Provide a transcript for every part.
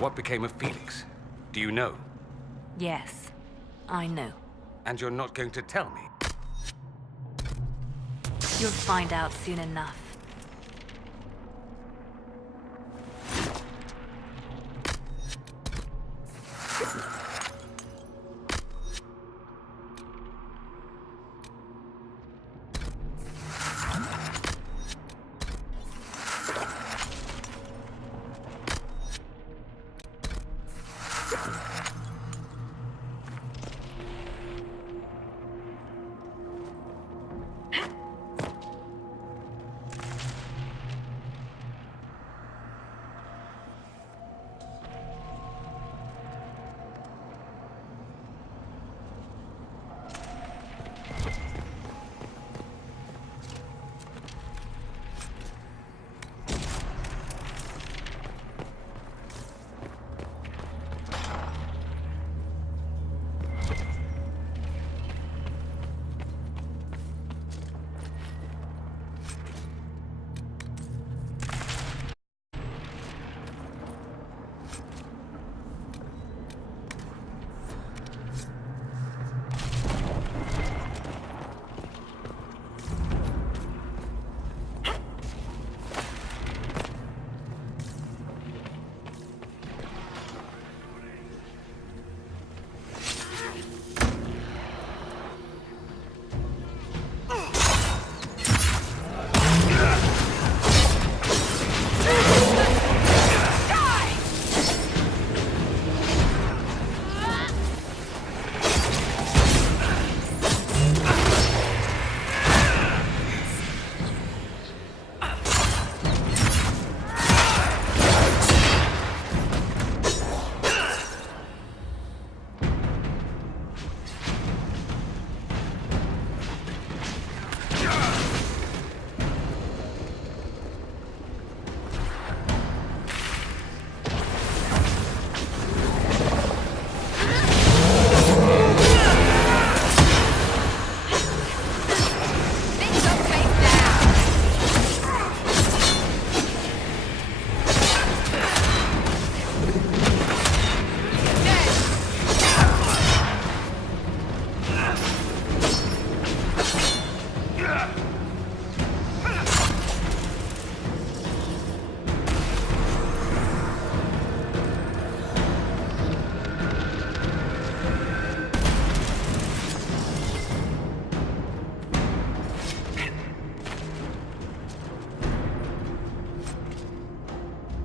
What became of Felix? Do you know? Yes, I know. And you're not going to tell me? You'll find out soon enough.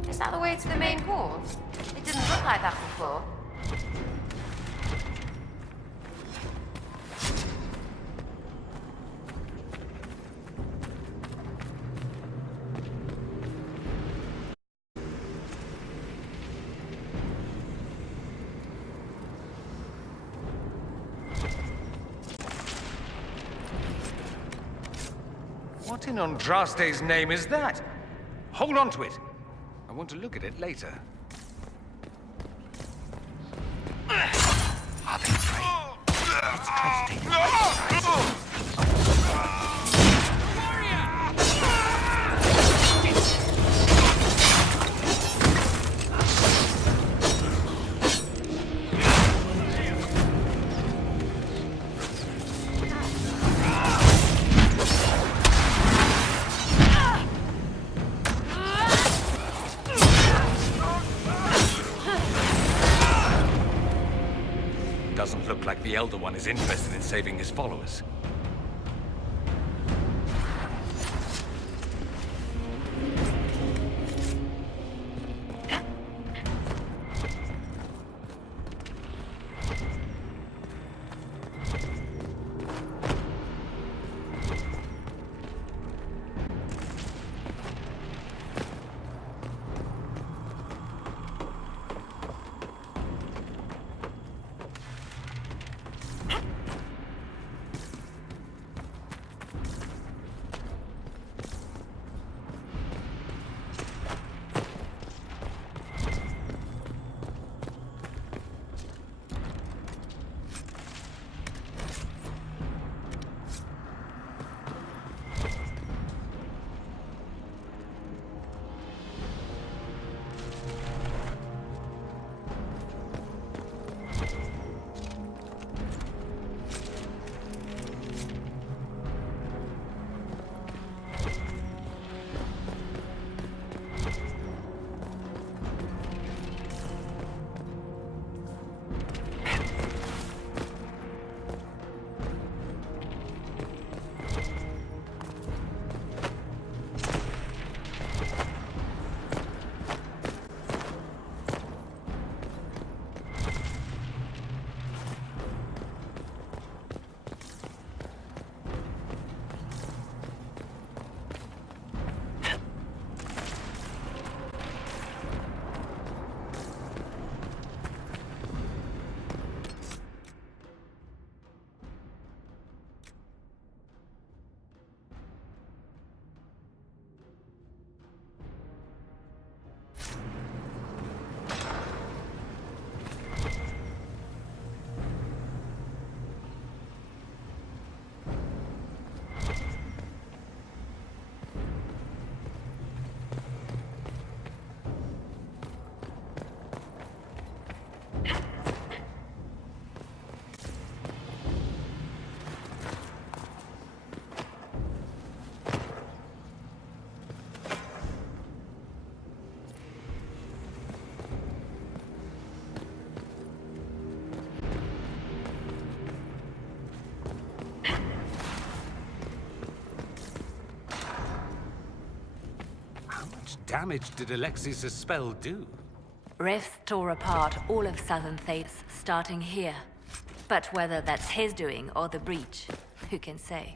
Is that the way to the main hall? It didn't look like that before. What in Andraste's name is that? Hold on to it. I want to look at it later. Are they afraid? Let's try to take them by surprise. Doesn't look like the Elder One is interested in saving his followers. damage did Alexis' spell do? Rifts tore apart all of southern Thales, starting here. But whether that's his doing or the breach, who can say?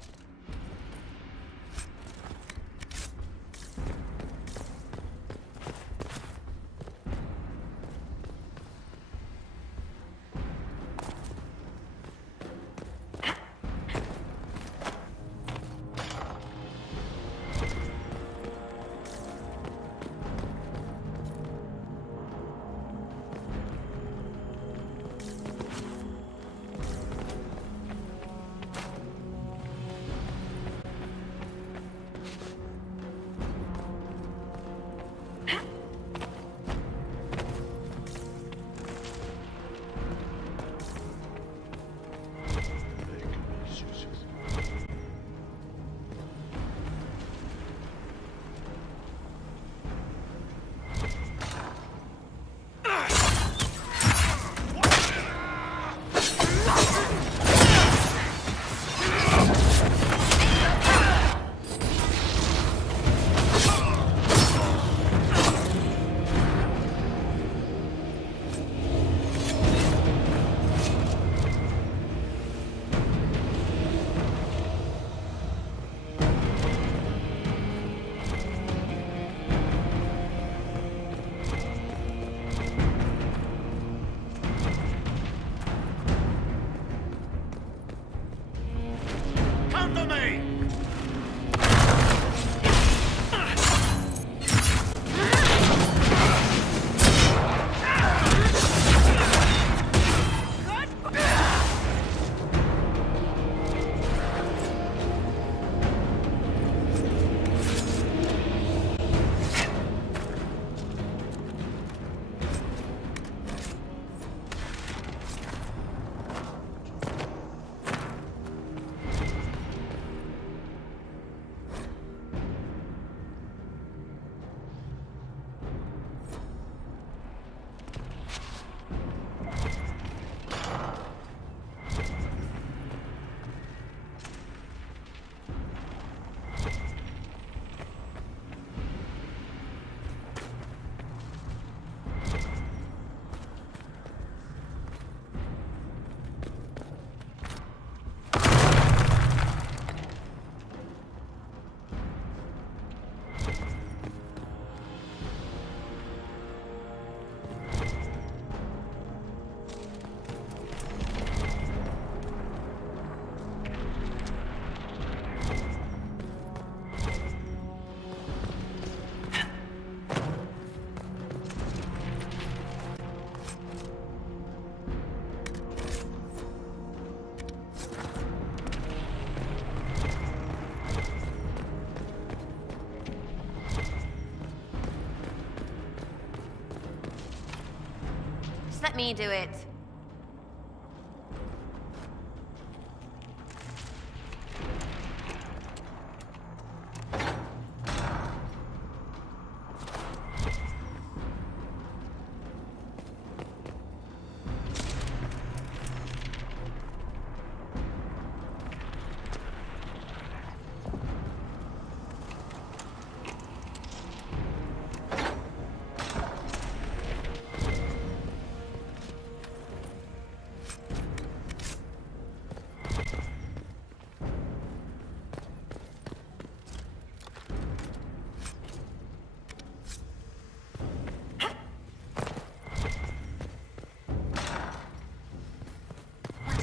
Just let me do it.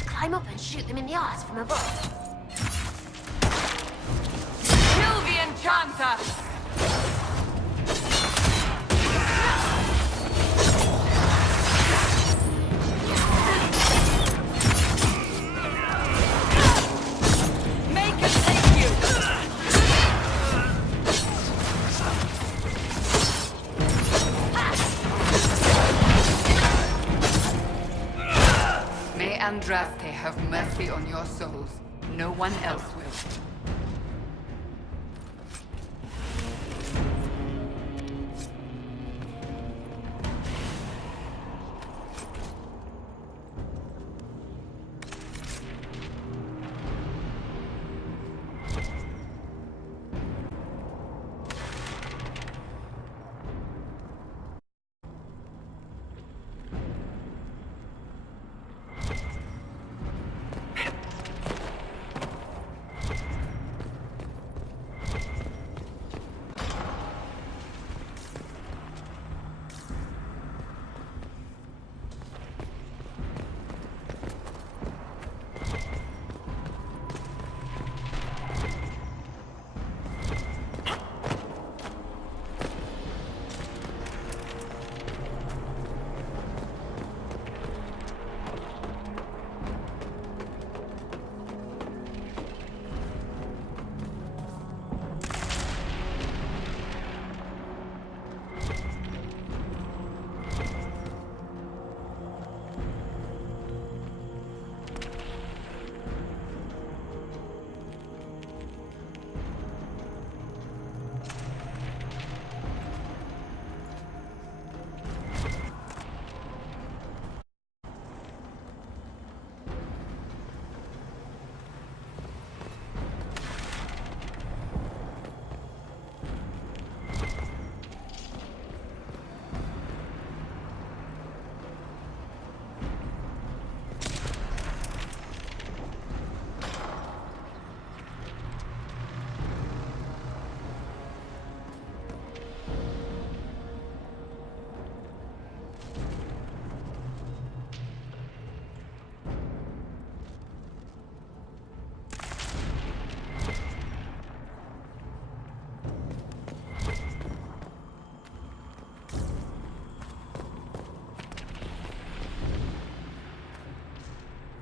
Climb up and shoot them in the arse from above. Kill the Enchanter! Make it take you! May Andraste have mercy on your souls. No one else will.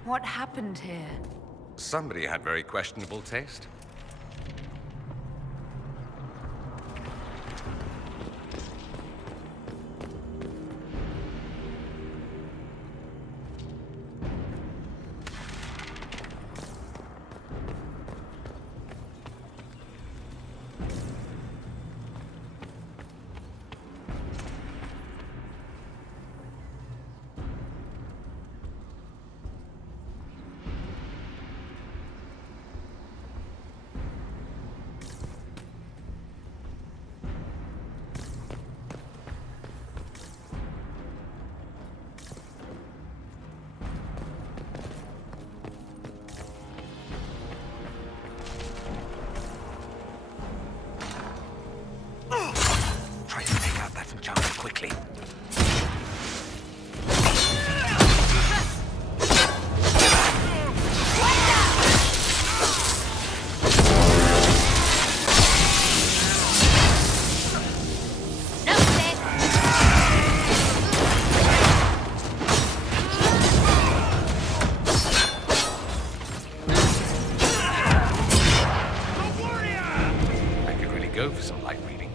What happened here? Somebody had very questionable taste. Try to take out that enchantment quickly. I could really go for some light reading.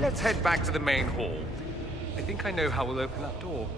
Let's head back to the main hall. I think I know how we'll open that door.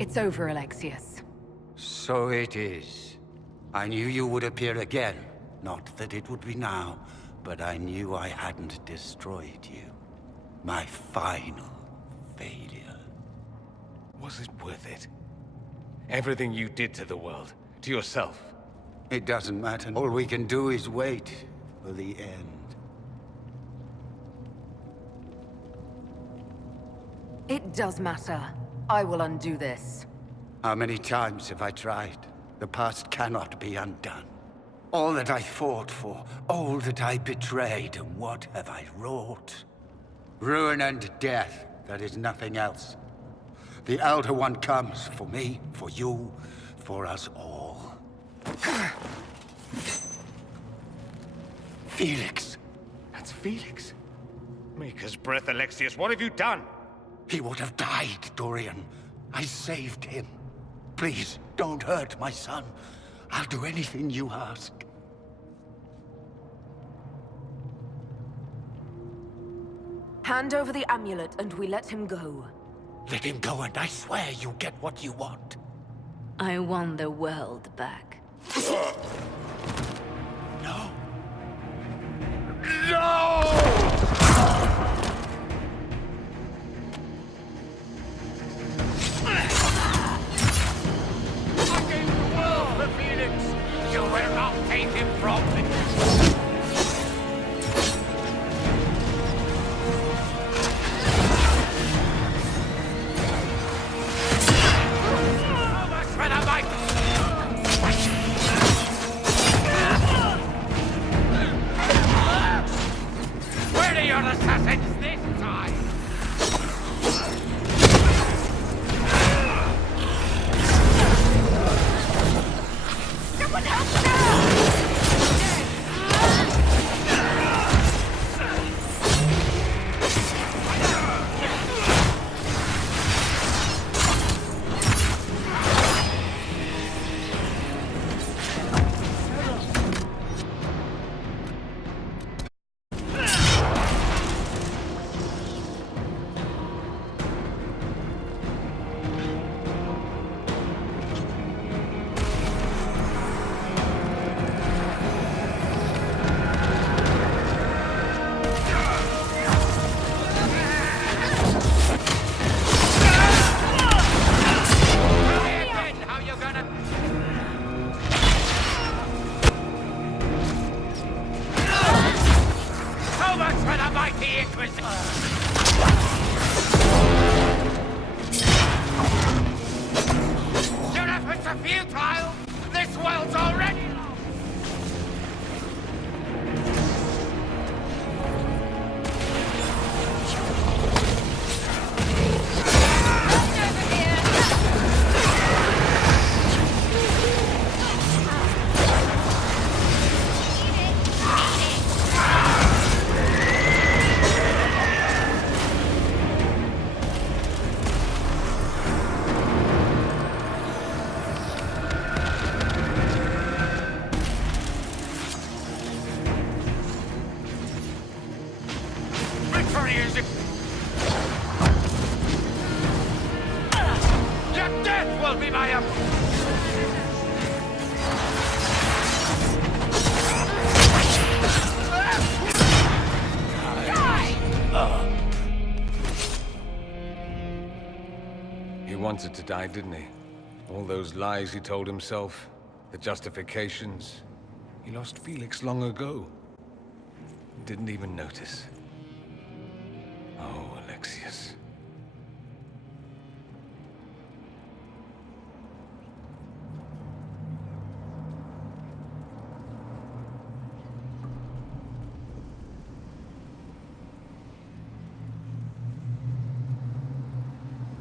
It's over, Alexius. So it is. I knew you would appear again. Not that it would be now, but I knew I hadn't destroyed you. My final failure. Was it worth it? Everything you did to the world, to yourself. It doesn't matter. All we can do is wait for the end. It does matter. I will undo this. How many times have I tried? The past cannot be undone. All that I fought for, all that I betrayed, and what have I wrought? Ruin and death, there is nothing else. The Elder One comes for me, for you, for us all. Felix. That's Felix. Maker's breath, Alexius, what have you done? He would have died, Dorian. I saved him. Please, don't hurt my son. I'll do anything you ask. Hand over the amulet and we let him go. Let him go and I swear you get what you want. I want the world back. No. No! I gave the world for Phoenix! You will not take him from me! How much for the mic? Where are your assassins this time? How you gonna... So much for the mighty Inquisition! Your efforts are futile! This world's already lost! Victory is it? Your death will be my He wanted to die, didn't he? All those lies he told himself, the justifications. He lost Felix long ago. Didn't even notice. Oh, Alexius.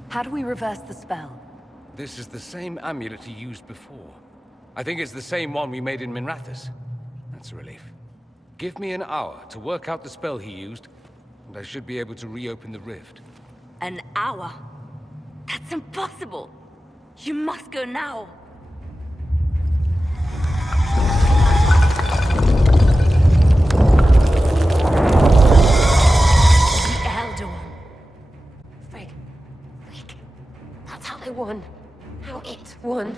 How do we reverse the spell? This is the same amulet he used before. I think it's the same one we made in Minrathous. That's a relief. Give me an hour to work out the spell he used, and I should be able to reopen the rift. An hour? That's impossible! You must go now! The Elder One. Frig. That's how they won. How it won.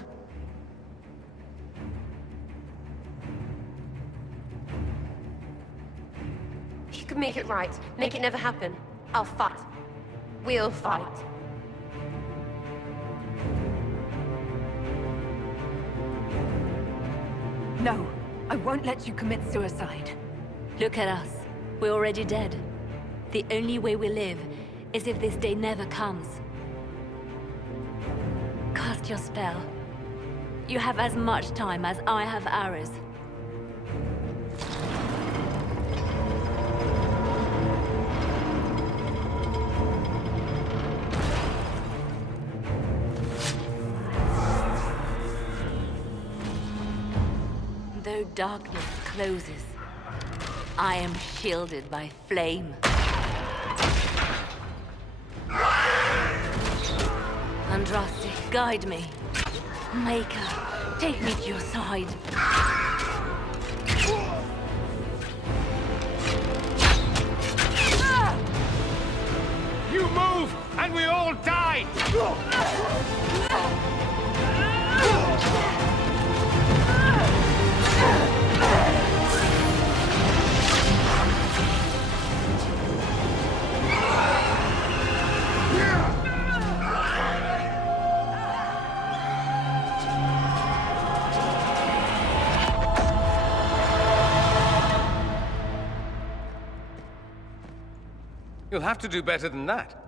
If you can make it right, make it never happen, I'll fight. We'll fight. No, I won't let you commit suicide. Look at us. We're already dead. The only way we live is if this day never comes. Cast your spell. You have as much time as I have arrows. Though darkness closes, I am shielded by flame. Andraste, guide me. Maker, take me to your side. fight! You'll have to do better than that.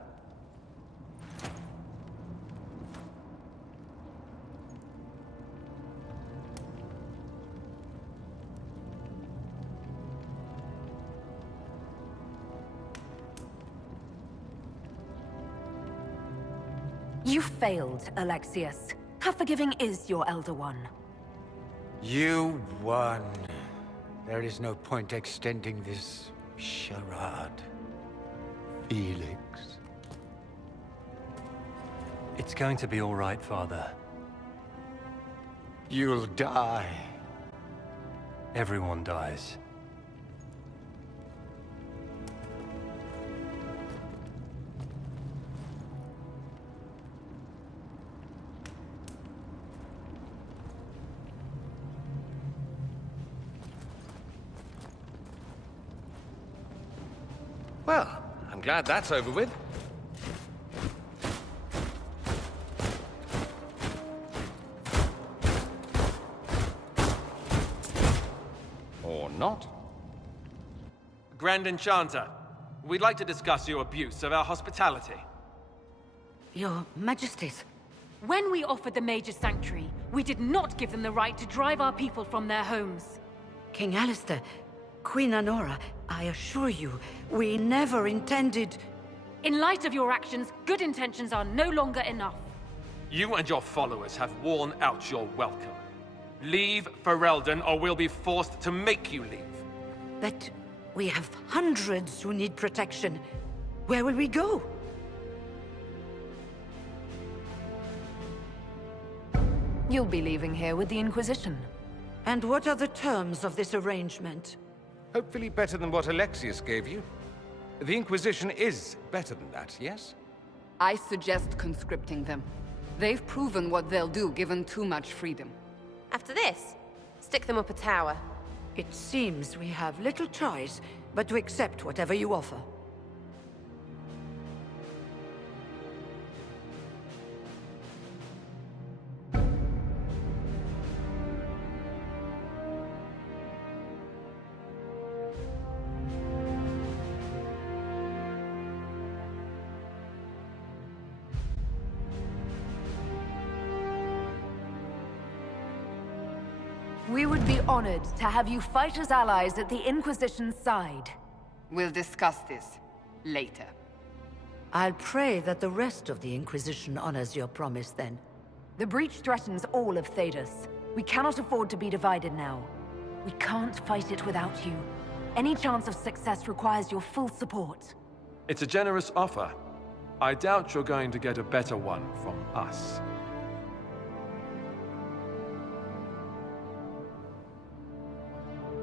You failed, Alexius. How forgiving is your Elder One? You won. There is no point extending this charade. Felix. It's going to be all right, Father. You'll die. Everyone dies. Well, I'm glad that's over with. Or not. Grand Enchanter, we'd like to discuss your abuse of our hospitality. Your Majesties. When we offered the Mage's Sanctuary, we did not give them the right to drive our people from their homes. King Alistair, Queen Anora, I assure you, we never intended... In light of your actions, good intentions are no longer enough. You and your followers have worn out your welcome. Leave Ferelden, or we'll be forced to make you leave. But we have hundreds who need protection. Where will we go? You'll be leaving here with the Inquisition. And what are the terms of this arrangement? Hopefully better than what Alexius gave you. The Inquisition is better than that, yes? I suggest conscripting them. They've proven what they'll do given too much freedom. After this, stick them up a tower. It seems we have little choice but to accept whatever you offer. We would be honored to have you fight as allies at the Inquisition's side. We'll discuss this later. I'll pray that the rest of the Inquisition honors your promise then. The breach threatens all of Thedas. We cannot afford to be divided now. We can't fight it without you. Any chance of success requires your full support. It's a generous offer. I doubt you're going to get a better one from us.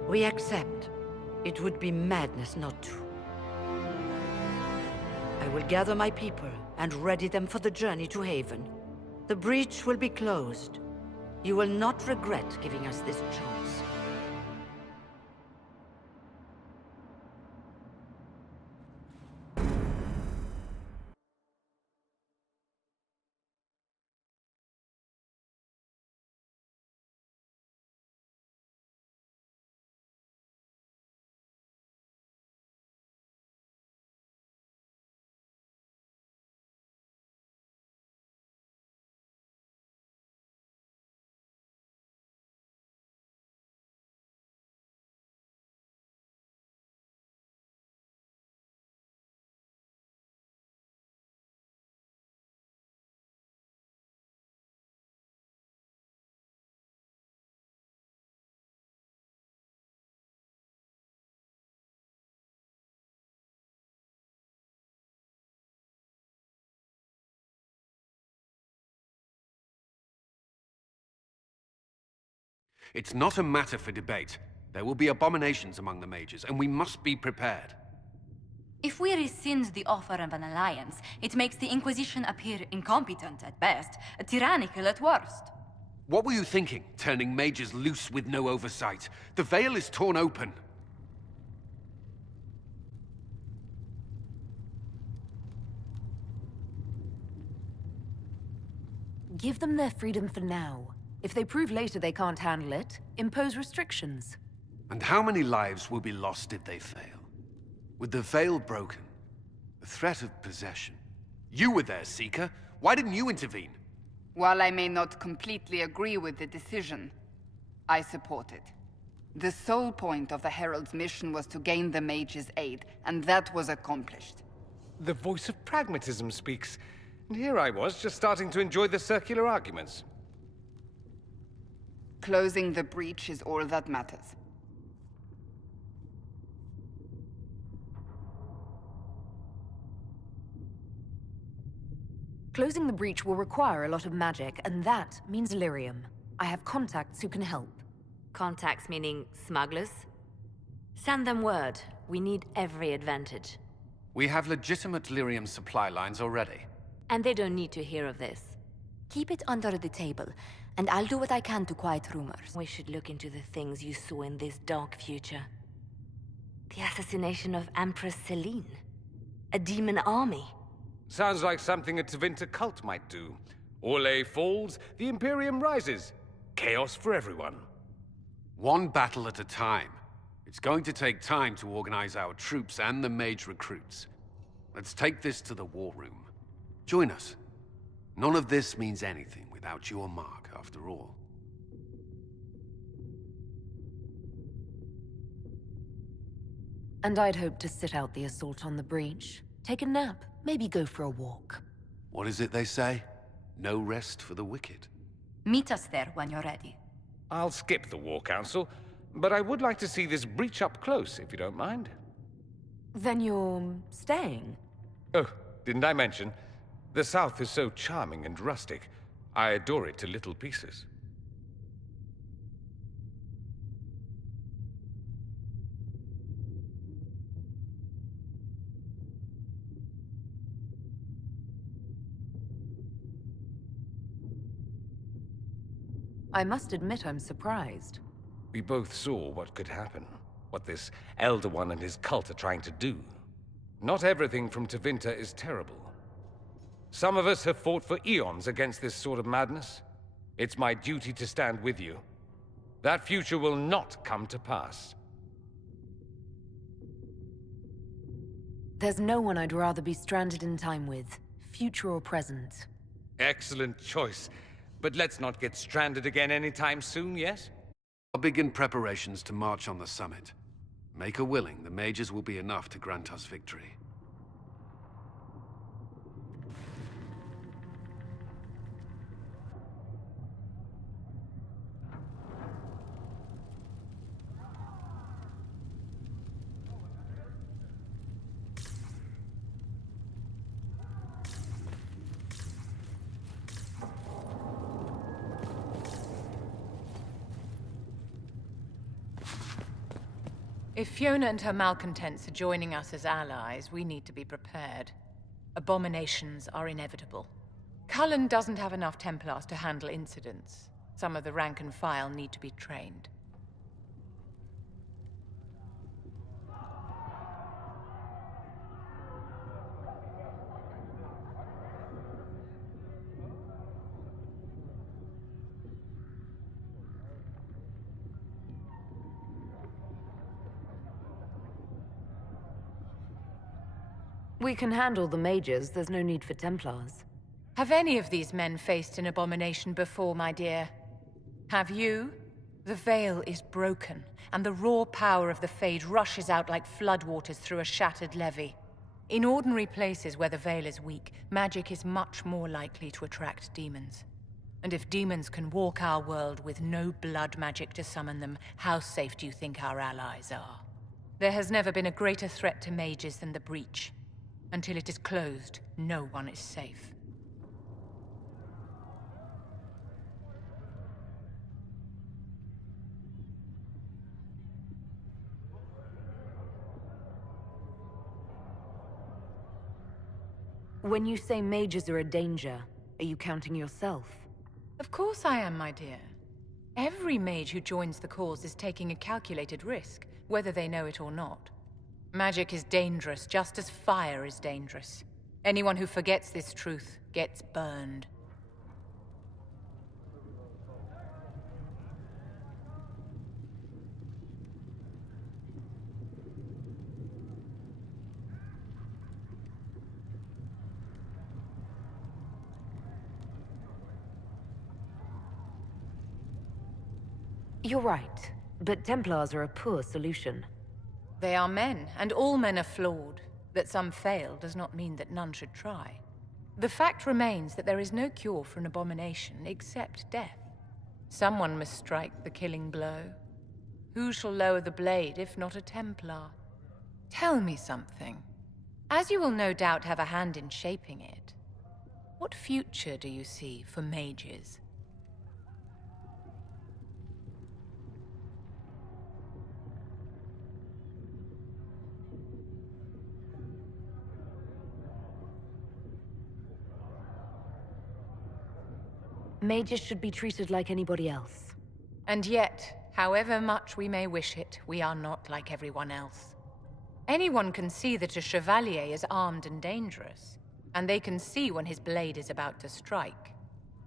We accept. It would be madness not to. I will gather my people and ready them for the journey to Haven. The breach will be closed. You will not regret giving us this chance. It's not a matter for debate. There will be abominations among the mages, and we must be prepared. If we rescind the offer of an alliance, it makes the Inquisition appear incompetent at best, tyrannical at worst. What were you thinking, turning mages loose with no oversight? The veil is torn open. Give them their freedom for now. If they prove later they can't handle it, impose restrictions. And how many lives will be lost if they fail? With the veil broken, the threat of possession. You were there, Seeker. Why didn't you intervene? While I may not completely agree with the decision, I support it. The sole point of the Herald's mission was to gain the mage's aid, and that was accomplished. The voice of pragmatism speaks. And here I was, just starting to enjoy the circular arguments. Closing the breach is all that matters. Closing the breach will require a lot of magic, and that means lyrium. I have contacts who can help. Contacts meaning smugglers? Send them word. We need every advantage. We have legitimate lyrium supply lines already. And they don't need to hear of this. Keep it under the table, and I'll do what I can to quiet rumors. We should look into the things you saw in this dark future. The assassination of Empress Celine. A demon army. Sounds like something a Tevinter cult might do. Orlais falls, the Imperium rises. Chaos for everyone. One battle at a time. It's going to take time to organize our troops and the mage recruits. Let's take this to the war room. Join us. None of this means anything without your mark, after all. And I'd hoped to sit out the assault on the breach. Take a nap, maybe go for a walk. What is it they say? No rest for the wicked. Meet us there when you're ready. I'll skip the War Council, but I would like to see this breach up close, if you don't mind. Then you're staying? Oh, didn't I mention? The South is so charming and rustic. I adore it to little pieces. I must admit I'm surprised. We both saw what could happen. What this Elder One and his cult are trying to do. Not everything from Tevinter is terrible. Some of us have fought for eons against this sort of madness. It's my duty to stand with you. That future will not come to pass. There's no one I'd rather be stranded in time with, future or present. Excellent choice. But let's not get stranded again anytime soon, yes? I'll begin preparations to march on the summit. Make her willing, the mages will be enough to grant us victory. If Fiona and her malcontents are joining us as allies, we need to be prepared. Abominations are inevitable. Cullen doesn't have enough Templars to handle incidents. Some of the rank and file need to be trained. We can handle the mages, there's no need for Templars. Have any of these men faced an abomination before, my dear? Have you? The veil is broken, and the raw power of the Fade rushes out like floodwaters through a shattered levee. In ordinary places where the veil is weak, magic is much more likely to attract demons. And if demons can walk our world with no blood magic to summon them, how safe do you think our allies are? There has never been a greater threat to mages than the breach. Until it is closed, no one is safe. When you say mages are a danger, are you counting yourself? Of course I am, my dear. Every mage who joins the cause is taking a calculated risk, whether they know it or not. Magic is dangerous, just as fire is dangerous. Anyone who forgets this truth gets burned. You're right, but Templars are a poor solution. They are men, and all men are flawed. That some fail does not mean that none should try. The fact remains that there is no cure for an abomination except death. Someone must strike the killing blow. Who shall lower the blade if not a Templar? Tell me something. As you will no doubt have a hand in shaping it, what future do you see for mages? Mages should be treated like anybody else. And yet, however much we may wish it, we are not like everyone else. Anyone can see that a chevalier is armed and dangerous, and they can see when his blade is about to strike.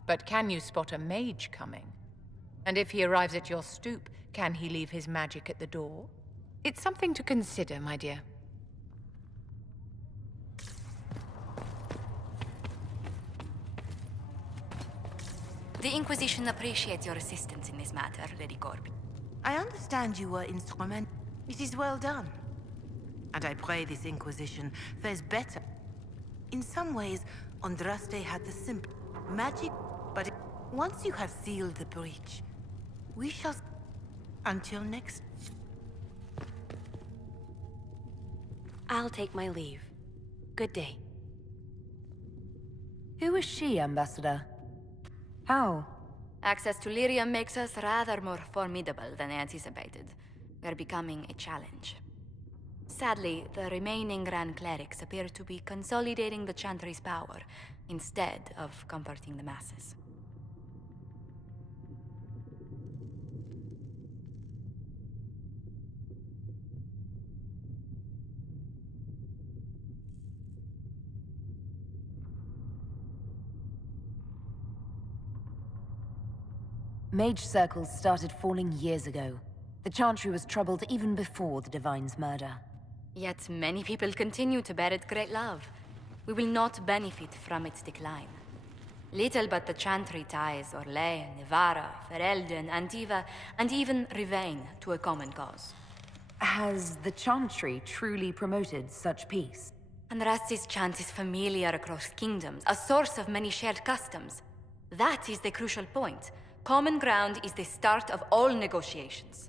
But can you spot a mage coming? And if he arrives at your stoop, can he leave his magic at the door? It's something to consider, my dear. The Inquisition appreciates your assistance in this matter, Lady Corbin. I understand you were instrumental. It is well done. And I pray this Inquisition fares better. In some ways, Andraste had the simple magic, but once you have sealed the breach, we shall... Until next... I'll take my leave. Good day. Who is she, Ambassador? How? Access to Lyrium makes us rather more formidable than anticipated. We're becoming a challenge. Sadly, the remaining Grand Clerics appear to be consolidating the Chantry's power, instead of comforting the masses. Mage circles started falling years ago. The Chantry was troubled even before the Divine's murder. Yet many people continue to bear it great love. We will not benefit from its decline. Little but the Chantry ties Orlais, Nevarra, Ferelden, Antiva, and even Rivain to a common cause. Has the Chantry truly promoted such peace? Andraste's chant is familiar across kingdoms, a source of many shared customs. That is the crucial point. Common ground is the start of all negotiations.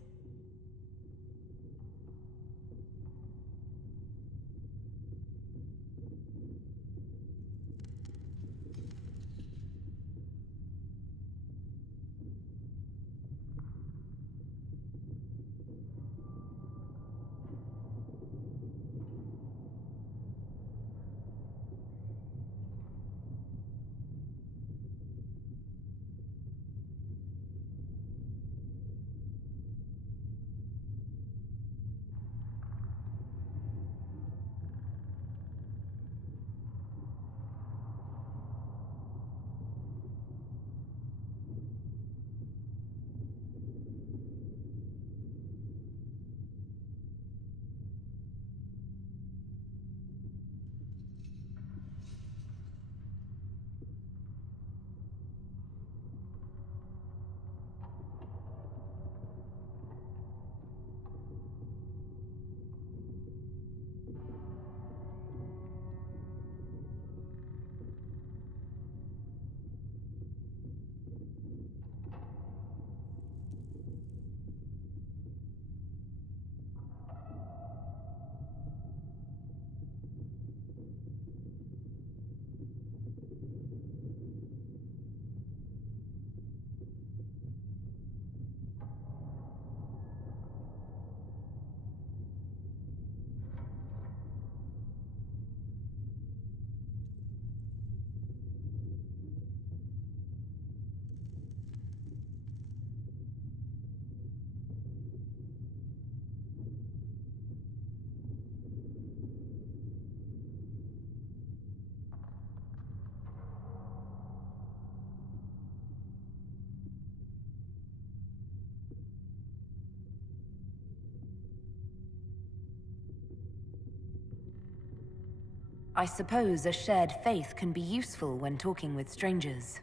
I suppose a shared faith can be useful when talking with strangers.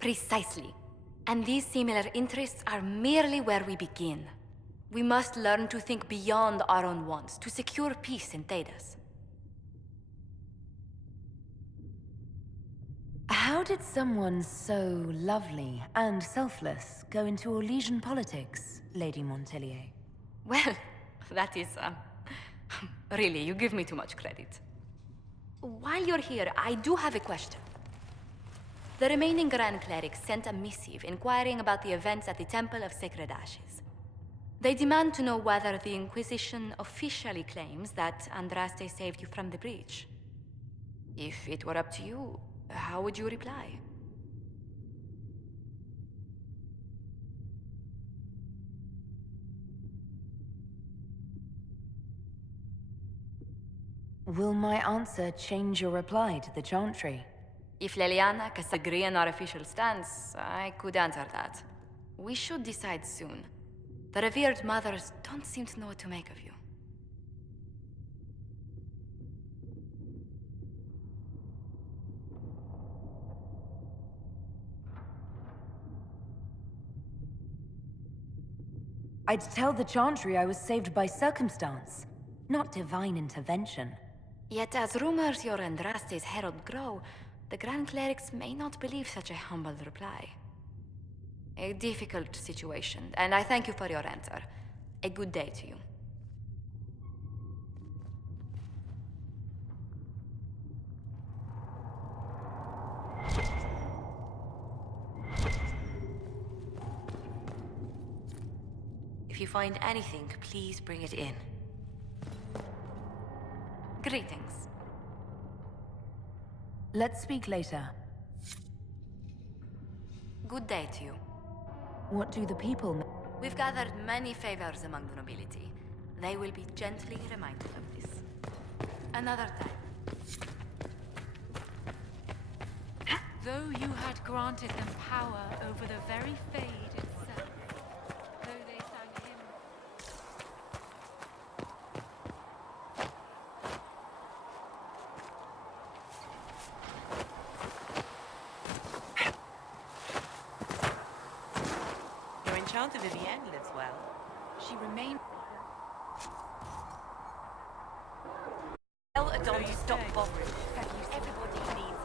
Precisely. And these similar interests are merely where we begin. We must learn to think beyond our own wants to secure peace in Thedas. How did someone so lovely and selfless go into Orlesian politics, Lady Montelier? Well, that is, really, you give me too much credit. While you're here, I do have a question. The remaining Grand Clerics sent a missive inquiring about the events at the Temple of Sacred Ashes. They demand to know whether the Inquisition officially claims that Andraste saved you from the breach. If it were up to you, how would you reply? Will my answer change your reply to the Chantry? If Leliana can agree on our official stance, I could answer that. We should decide soon. The revered mothers don't seem to know what to make of you. I'd tell the Chantry I was saved by circumstance, not divine intervention. Yet as rumors your Andraste's herald grow, the Grand Clerics may not believe such a humble reply. A difficult situation, and I thank you for your answer. A good day to you. If you find anything, please bring it in. Greetings. Let's speak later. Good day to you. What do the people... We've gathered many favors among the nobility. They will be gently reminded of this. Another time. Though you had granted them power over the very Fade itself, though they sang hymns... Your enchanter Vivienne lives well. She remained... Tell Adon to stop bothering. Everybody needs...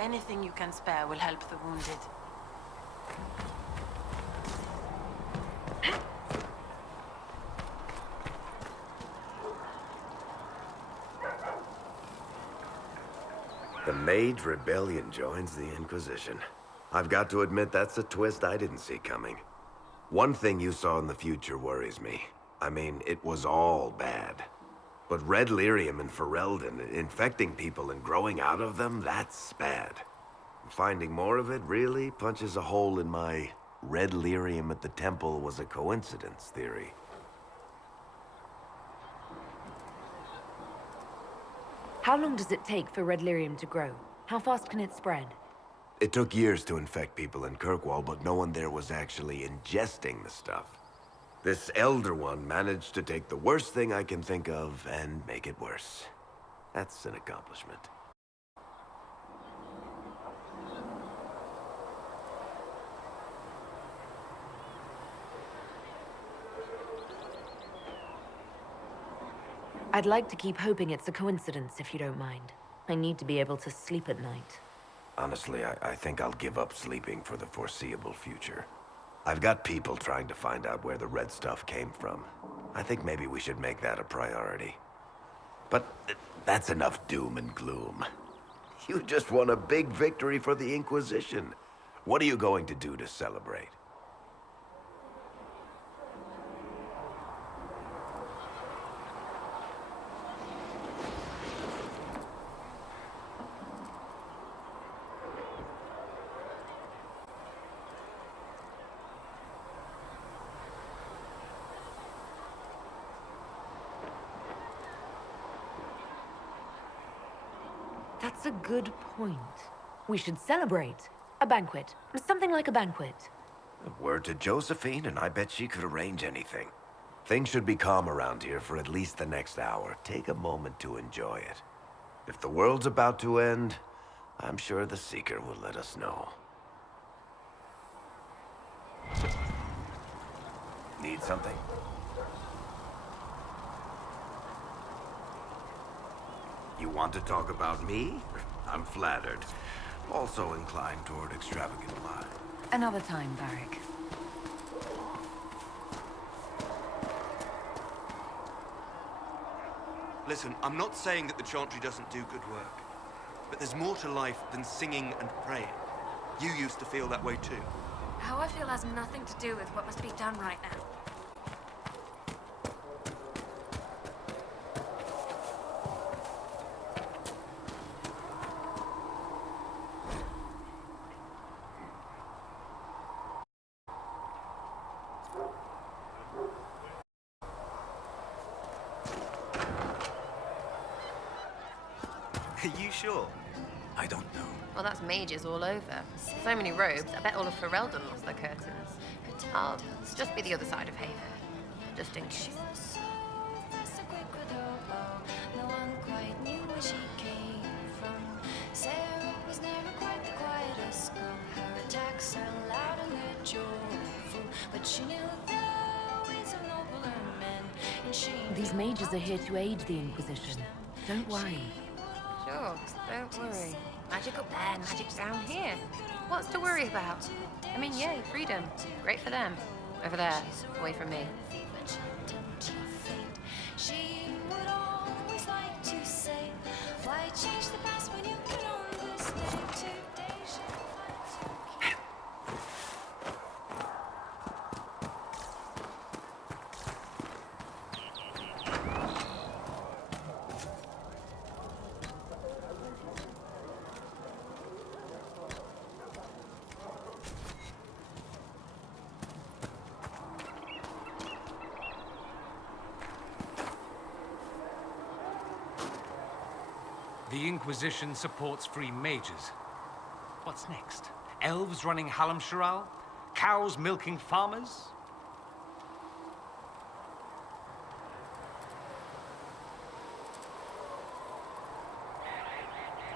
Anything you can spare will help the wounded. The Mage Rebellion joins the Inquisition. I've got to admit that's a twist I didn't see coming. One thing you saw in the future worries me. I mean, it was all bad. But red lyrium and Ferelden, infecting people and growing out of them, that's bad. Finding more of it really punches a hole in my red lyrium at the temple was a coincidence theory. How long does it take for red lyrium to grow? How fast can it spread? It took years to infect people in Kirkwall, but no one there was actually ingesting the stuff. This Elder One managed to take the worst thing I can think of and make it worse. That's an accomplishment. I'd like to keep hoping it's a coincidence, if you don't mind. I need to be able to sleep at night. Honestly, I think I'll give up sleeping for the foreseeable future. I've got people trying to find out where the red stuff came from. I think maybe we should make that a priority. But that's enough doom and gloom. You just won a big victory for the Inquisition. What are you going to do to celebrate? That's a good point. We should celebrate. A banquet. Something like a banquet. Word to Josephine, and I bet she could arrange anything. Things should be calm around here for at least the next hour. Take a moment to enjoy it. If the world's about to end, I'm sure the Seeker will let us know. Need something? You want to talk about me? I'm flattered. Also inclined toward extravagant lies. Another time, Varric. Listen, I'm not saying that the Chantry doesn't do good work, but there's more to life than singing and praying. You used to feel that way too. How I feel has nothing to do with what must be done right now. Are you sure? I don't know. Well, that's mages all over. So many robes, I bet all of Ferelden lost their curtains. I'll just be the other side of Haven. Just in case. These mages are here to aid the Inquisition. Don't worry. Sure, don't worry. Magic up there, magic down here. What's to worry about? I mean, yay, freedom. Great for them. Over there, away from me. She would always like to say, why change the past when you can only stay today? The Inquisition supports free mages. What's next? Elves running Halamsharal? Cows milking farmers?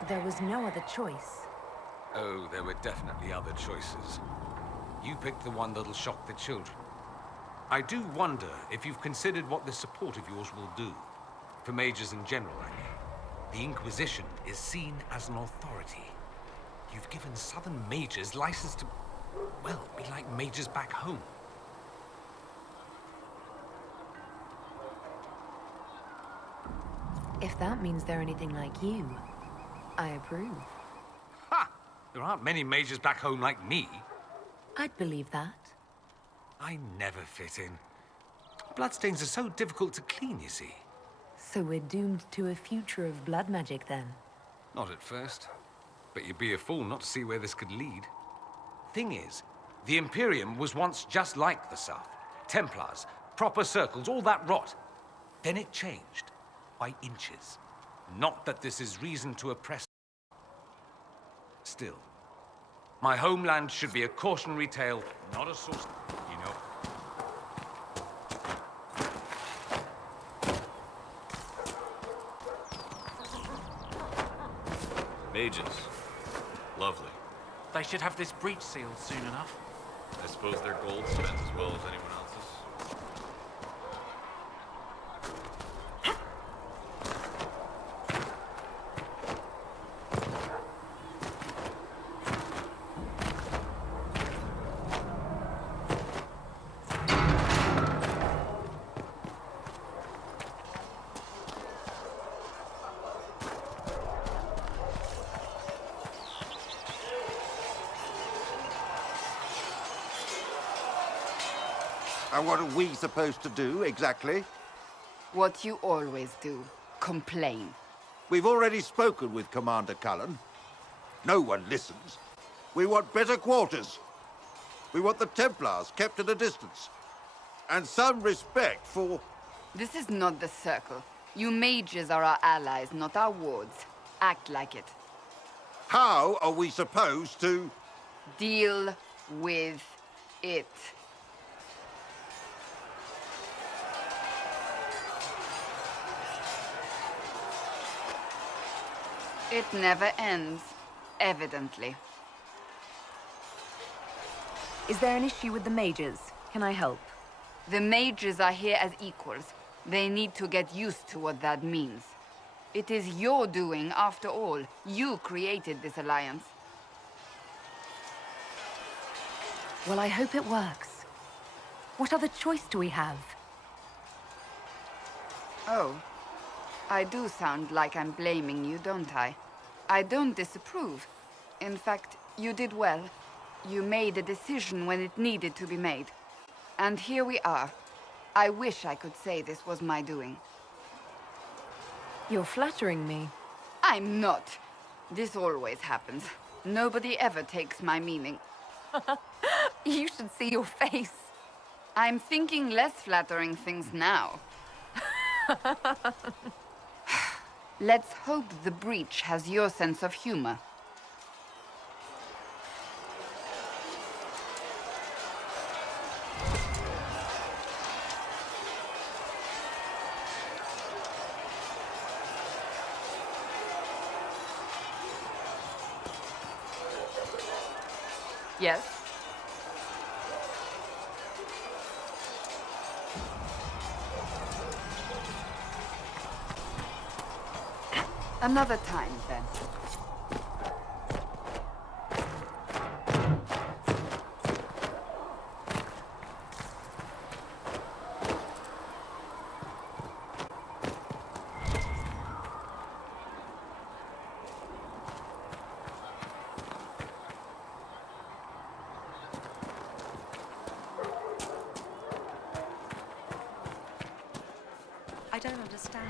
There was no other choice. Oh, there were definitely other choices. You picked the one that'll shock the children. I do wonder if you've considered what this support of yours will do. For mages in general, I mean. The Inquisition is seen as an authority. You've given southern mages license to, well, be like mages back home. If that means they're anything like you, I approve. Ha! There aren't many mages back home like me. I'd believe that. I never fit in. Bloodstains are so difficult to clean, you see. So we're doomed to a future of blood magic then? Not at first. But you'd be a fool not to see where this could lead. Thing is, the Imperium was once just like the South. Templars, proper circles, all that rot. Then it changed. By inches. Not that this is reason to oppress. Still, my homeland should be a cautionary tale, not a source, you know. Mages. Lovely. They should have this breach sealed soon enough. I suppose their gold spent as well as anyone else's. And what are we supposed to do, exactly? What you always do. Complain. We've already spoken with Commander Cullen. No one listens. We want better quarters. We want the Templars kept at a distance. And some respect for... This is not the Circle. You mages are our allies, not our wards. Act like it. How are we supposed to... Deal with it. It never ends, evidently. Is there an issue with the mages? Can I help? The mages are here as equals. They need to get used to what that means. It is your doing, after all. You created this alliance. Well, I hope it works. What other choice do we have? Oh. I do sound like I'm blaming you, don't I? I don't disapprove. In fact, you did well. You made a decision when it needed to be made. And here we are. I wish I could say this was my doing. You're flattering me. I'm not. This always happens. Nobody ever takes my meaning. You should see your face. I'm thinking less flattering things now. Let's hope the breach has your sense of humor. Yes? Another time, then. I don't understand.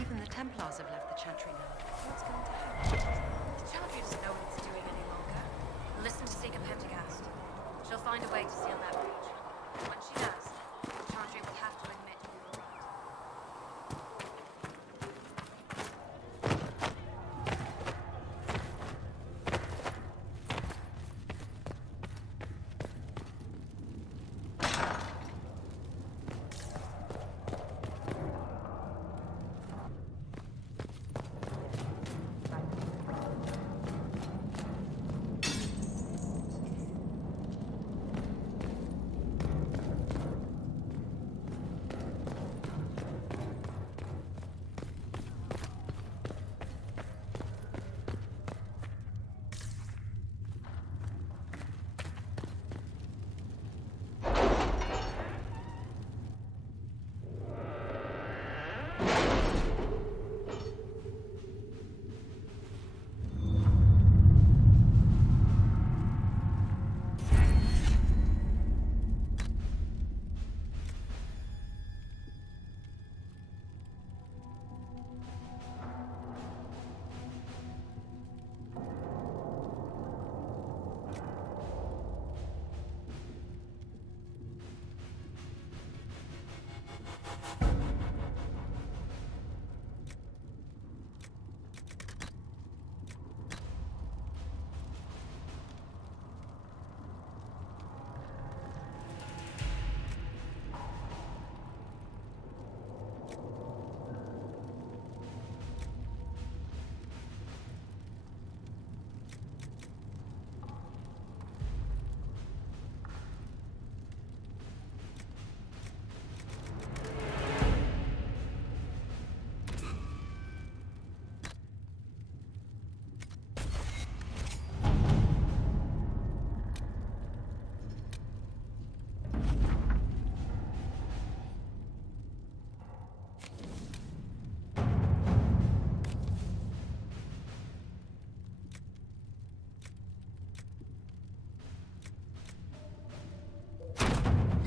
Even the Templars have left the Chantry now. What's going to happen? The Chantry doesn't know what it's doing any longer. Listen to Seeker Pendergast. She'll find a way to seal that breach. When she does, the Chantry will have to admit we were right.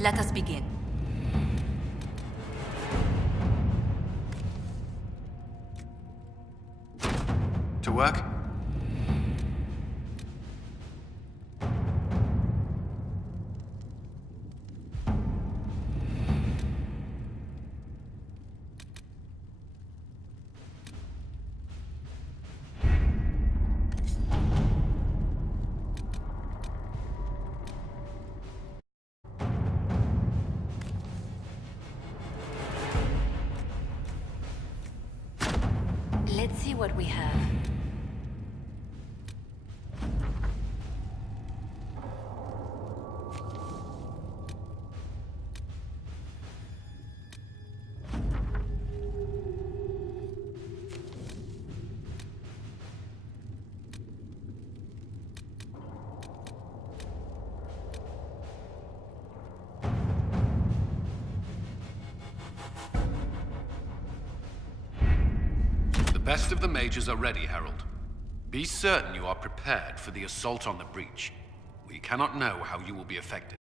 Let us begin. To work? Let's see what we have. The best of the mages are ready, Herald. Be certain you are prepared for the assault on the breach. We cannot know how you will be affected.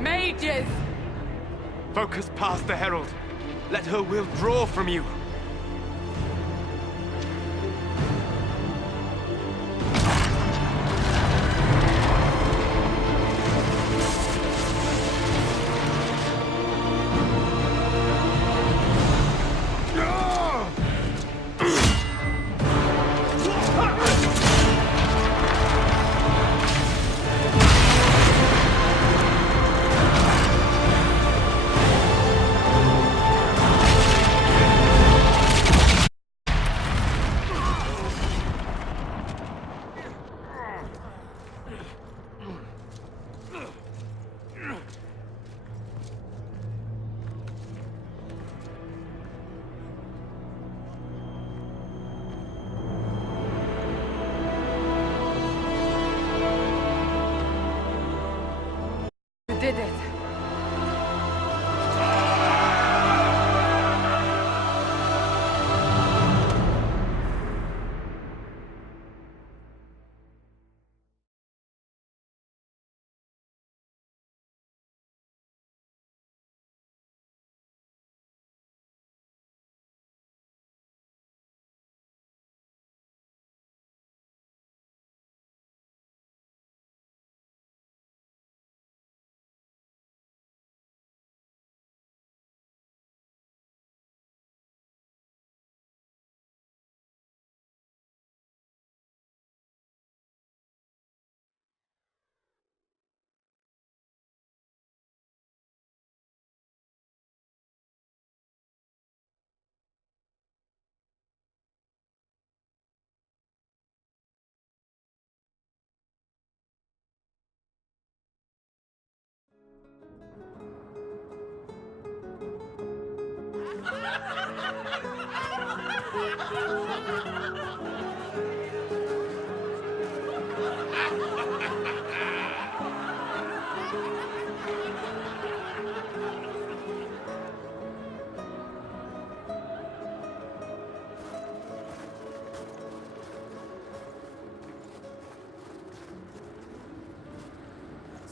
Mages! Focus past the Herald. Let her will draw from you. You did it.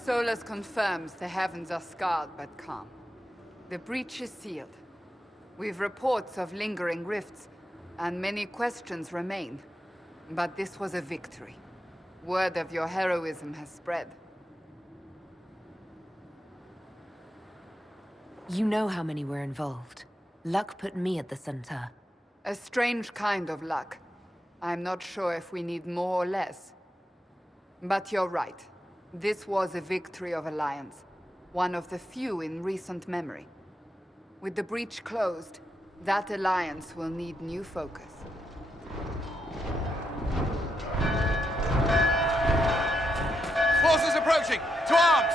Solus confirms the heavens are scarred but calm. The breach is sealed. We've reports of lingering rifts, and many questions remain. But this was a victory. Word of your heroism has spread. You know how many were involved. Luck put me at the center. A strange kind of luck. I'm not sure if we need more or less. But you're right. This was a victory of Alliance. One of the few in recent memory. With the breach closed, that Alliance will need new focus. Forces approaching! To arms!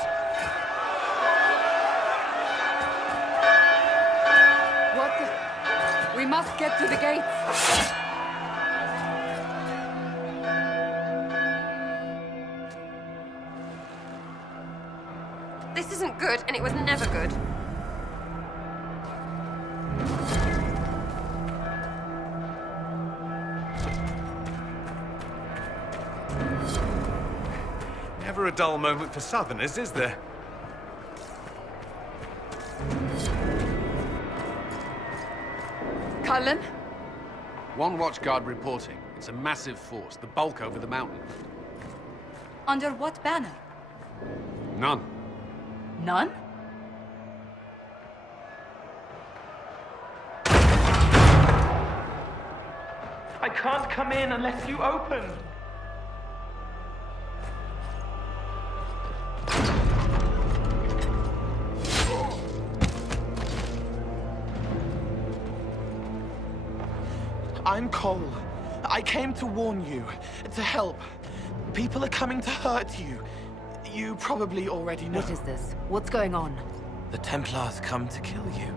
What the... We must get to the gates! This isn't good, and it was never good. Never a dull moment for Southerners, is there? Cullen? One watchguard reporting. It's a massive force, the bulk over the mountain. Under what banner? None. None? I can't come in unless you open. I'm Cole. I came to warn you, to help. People are coming to hurt you. You probably already know. What is this? What's going on? The Templars come to kill you.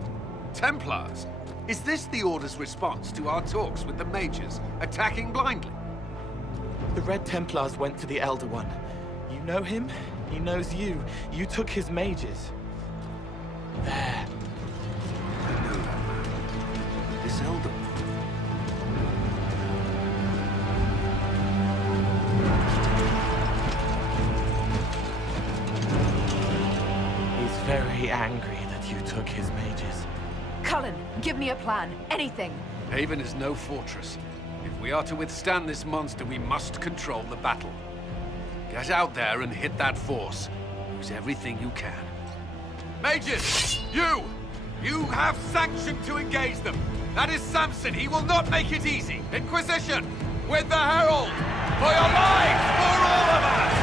Templars? Is this the Order's response to our talks with the mages, attacking blindly? The Red Templars went to the Elder One. You know him, he knows you. You took his mages. There. I know that man. This Elder One. He's very angry that you took his mages. Cullen, give me a plan. Anything. Haven is no fortress. If we are to withstand this monster, we must control the battle. Get out there and hit that force. Use everything you can. Mages! You! You have sanction to engage them! That is Samson. He will not make it easy. Inquisition! With the Herald! For your lives! For all of us!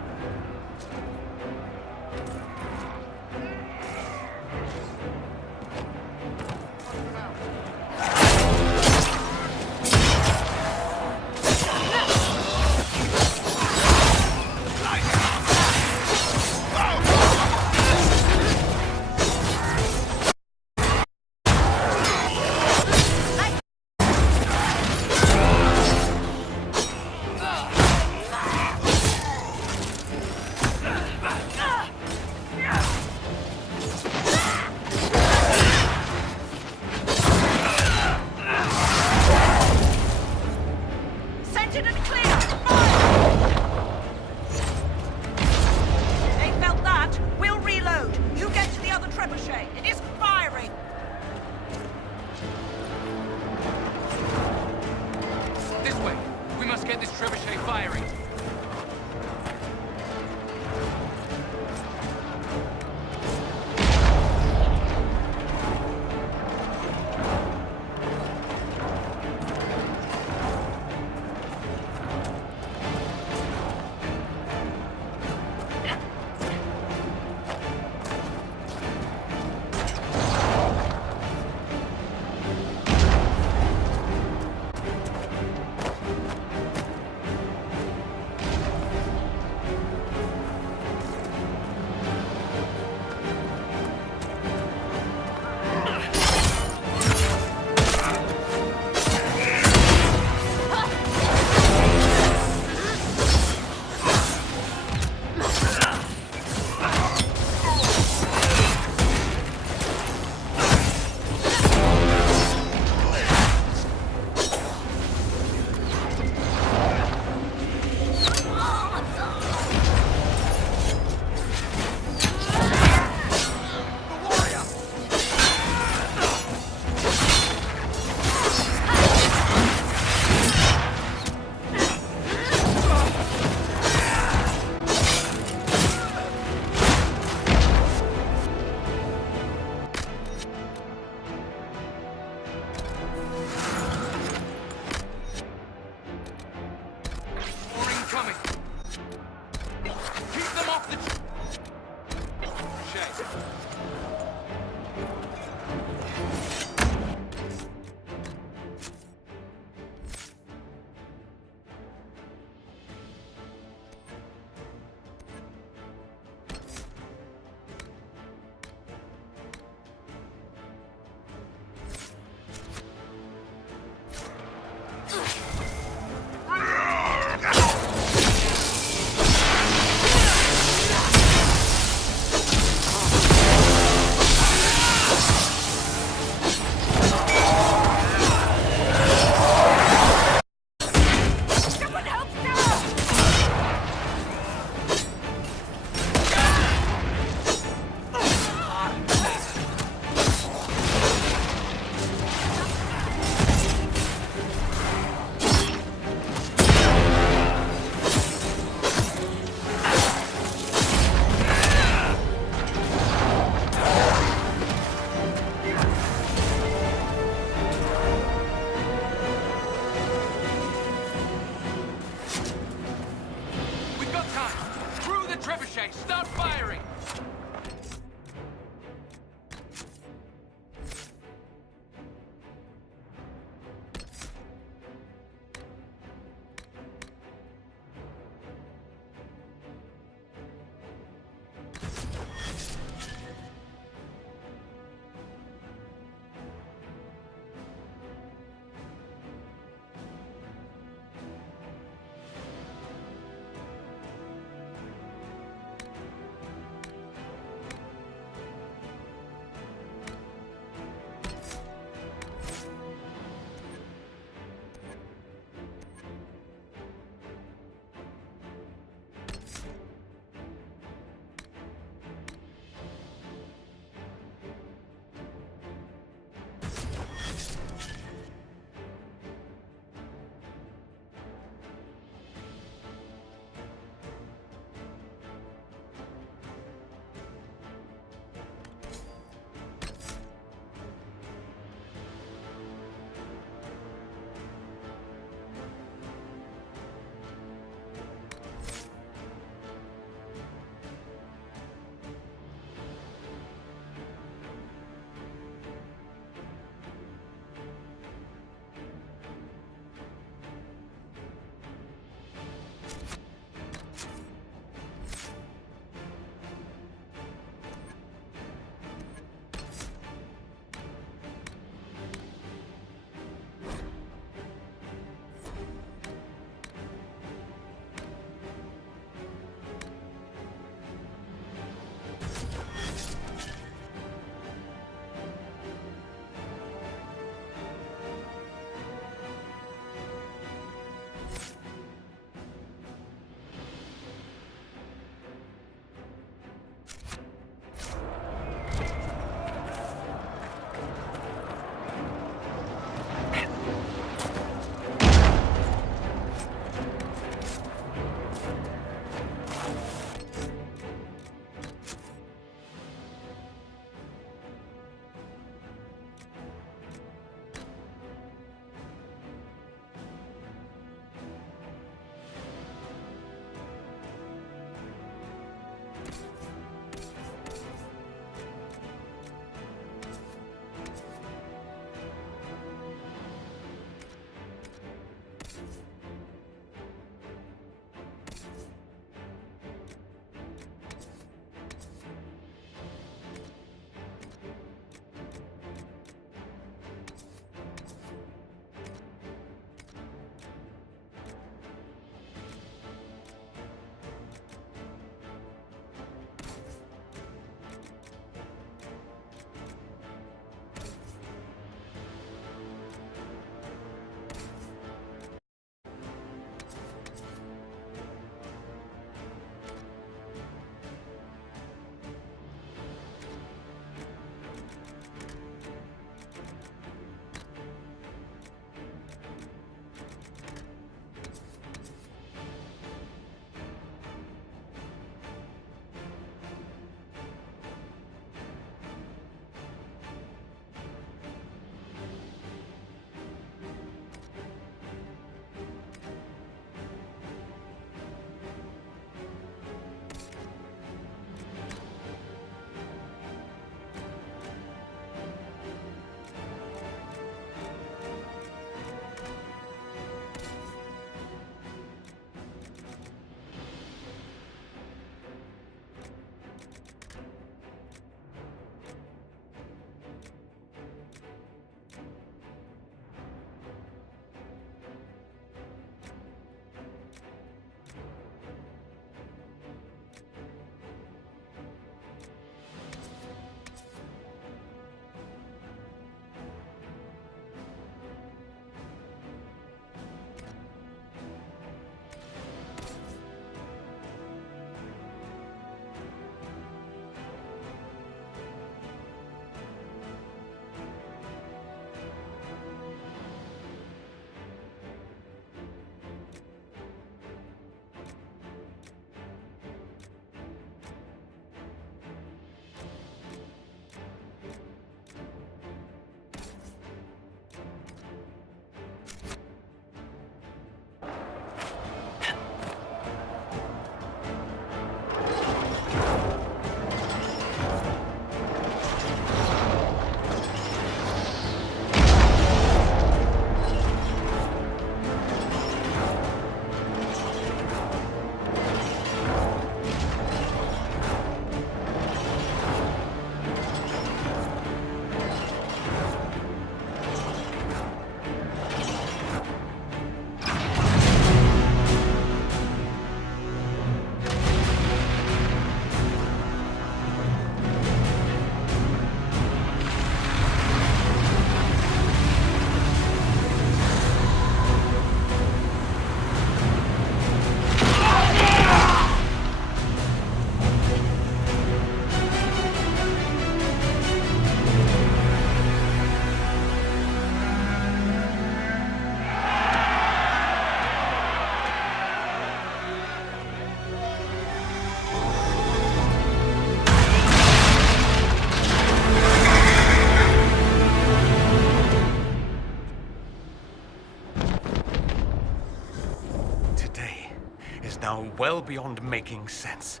well beyond making sense.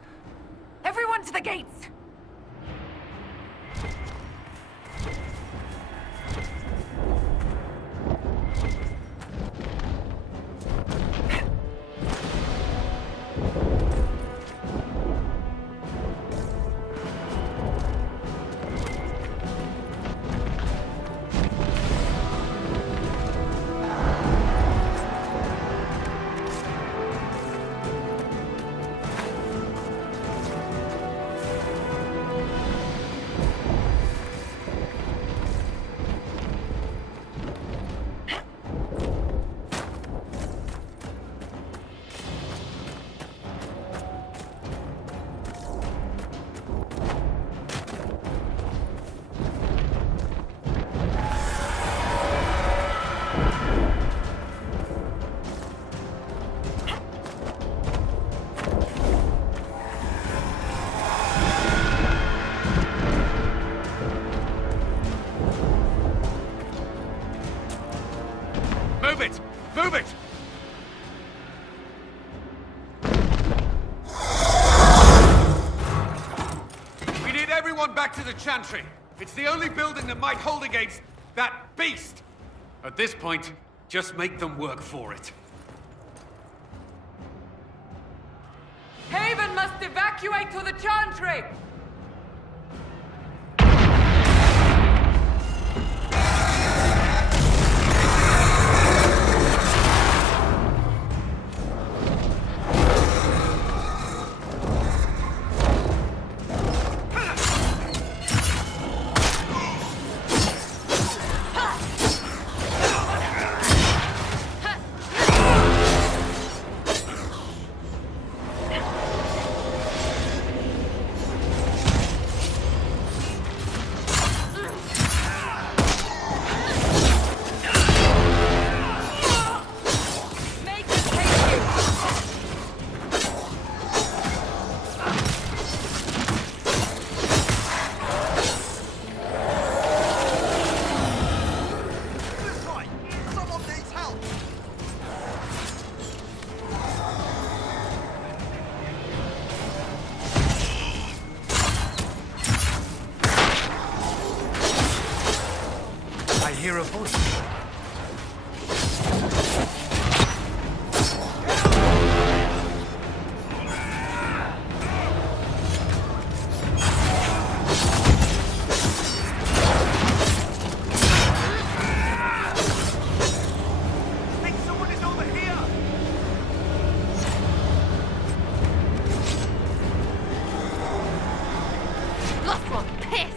Everyone to the gates! Move it! Move it! We need everyone back to the Chantry. It's the only building that might hold against that beast. At this point, just make them work for it. Haven must evacuate to the Chantry! I hear a voice. Lost one, piss!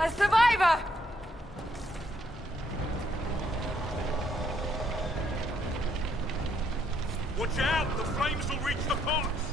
A survivor! Watch out! The flames will reach the pots!